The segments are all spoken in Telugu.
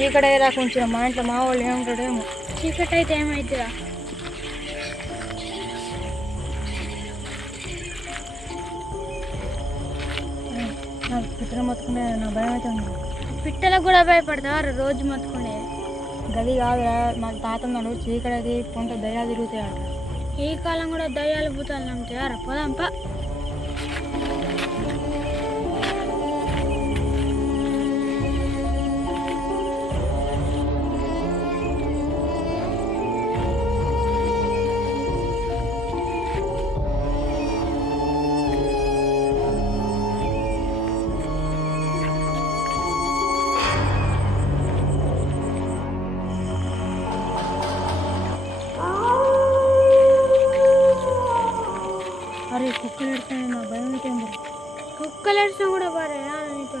చీకటి అయ్యేదా కొంచెం మా ఇంట్లో మా వాళ్ళు ఏముంటాడేమో. చీకటి అయితే ఏమవుతుందా? నాకు పిట్టలు మొత్తుకునే నా భయం అయితే ఉంది. పిట్టలకు కూడా భయపడతావా రోజు మొత్తుకునే? గది కాదురా, మా తాత అన్నాడు చీకటి అది కొంత దయ్యాలు తిరుగుతాయట. ఈ కాలం కూడా దయ్యాలు భూతాలు నమ్ముతాయారా? పోదాంపా. అరే కుక్కలు ఎడతాయి, నా భయం అయితే ఉంది. కుక్కలు ఏడ్చినా కూడా బాగా నీతో.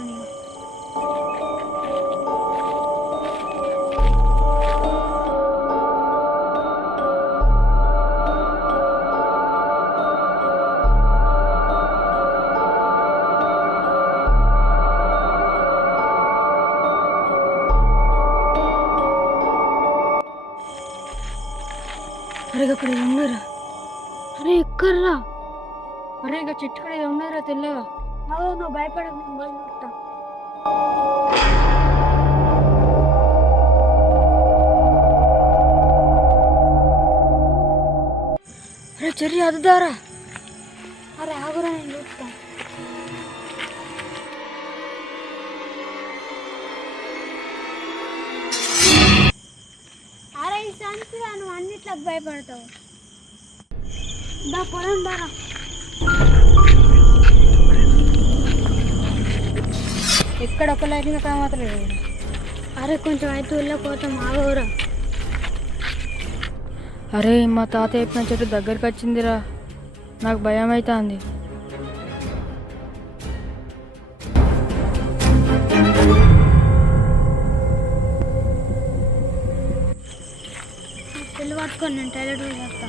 అరే అక్కడ ఉన్నారా? అరే ఎక్కర్రా? అరే ఇక చెట్టు కూడా ఉన్నారా తెల్లగా? నువ్వు భయపడకు, నేను పోయి చూస్తా. అరే చెర్రి అదుదారా. అరే ఆగురా, నేను చూస్తా. అరే ఈ సంచిగా నువ్వు అన్నిట్లకు భయపడతావు. దా పొలం దారా. ఎక్కడ ఒక లైటింగ్ మాత్రం లేదు. అరే కొంచెం అయితే వెళ్ళిపోతాం, ఆగవురా. అరే మా తాత చెప్పిన చెట్టు దగ్గరికి వచ్చిందిరా, నాకు భయం అవుతుంది. పెళ్ళి పట్టుకొని నేను టైలెట్ చేస్తా.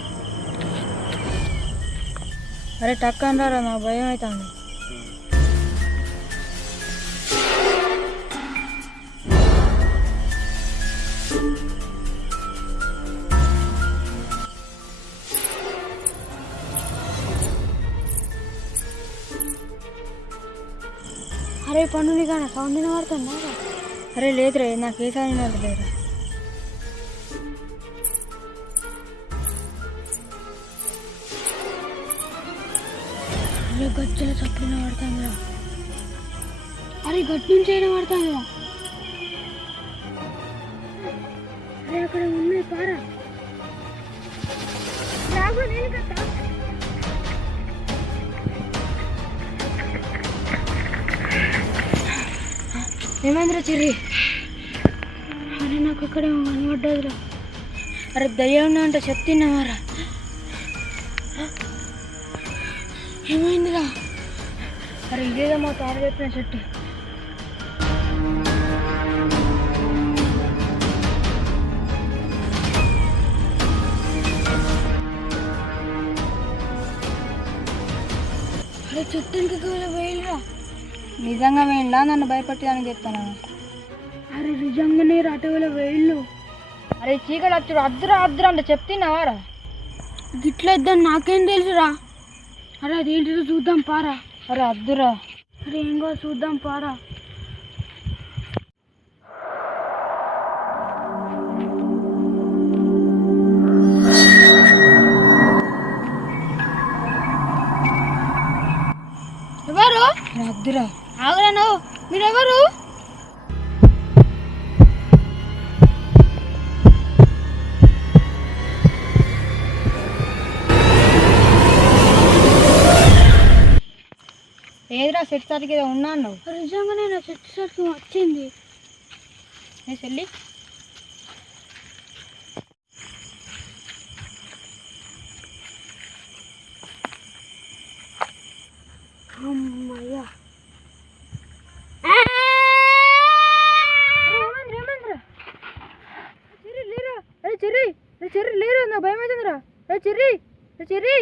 అరే టక్కన రా, నా భయం అవుతుంది. అరే పండుని కానీ సౌండ్ వినబడుతుందా? అరే లేదురా, నాకు ఏ సౌండ్ వినలేదురా. అరే గజ్జల చప్పుడు వినబడుతుందిరా. అరే గట్టి నుంచి వినబడుతుందిరా. అరే అక్కడ ఉన్నాయి పారా. ఏమైందిరా చెర్రి? అరే నాకు అక్కడ కనబడ్డదిరా. అరే దయ్యం అంటే చెప్తున్నావారా? ఏమైందిరా? అరే ఇదేదో మా తాత చెప్పిన చెట్టు. అరే చెట్టుకి వేయలురా. నిజంగా వేయండా నన్ను భయపెట్టడానికి చెప్తాను? అరే నిజంగానే అటవల వేళ్ళు. అరే చీకటి వచ్చుడు అద్దురా అద్దురా అంటే చెప్తున్నావారా? గిట్ల ఇద్దని నాకేం తెలుసురా. అరే అదేంటిదో చూద్దాం పారా. అరే అద్దురా. అరే ఏంగో చూద్దాం పారా. ఎవరు? అద్దురా. ఆగురా నువ్వు, మీరెవరు? ఏదిరా సెట్ సరికి ఏదో ఉన్నా అన్నావు. నిజంగానే నా చెట్టు సరికి వచ్చింది. ఏ చెల్లి అమ్మయ్యా. చెర్రీ లేరు, నా భయం అవుతుందిరా. Cherry cherry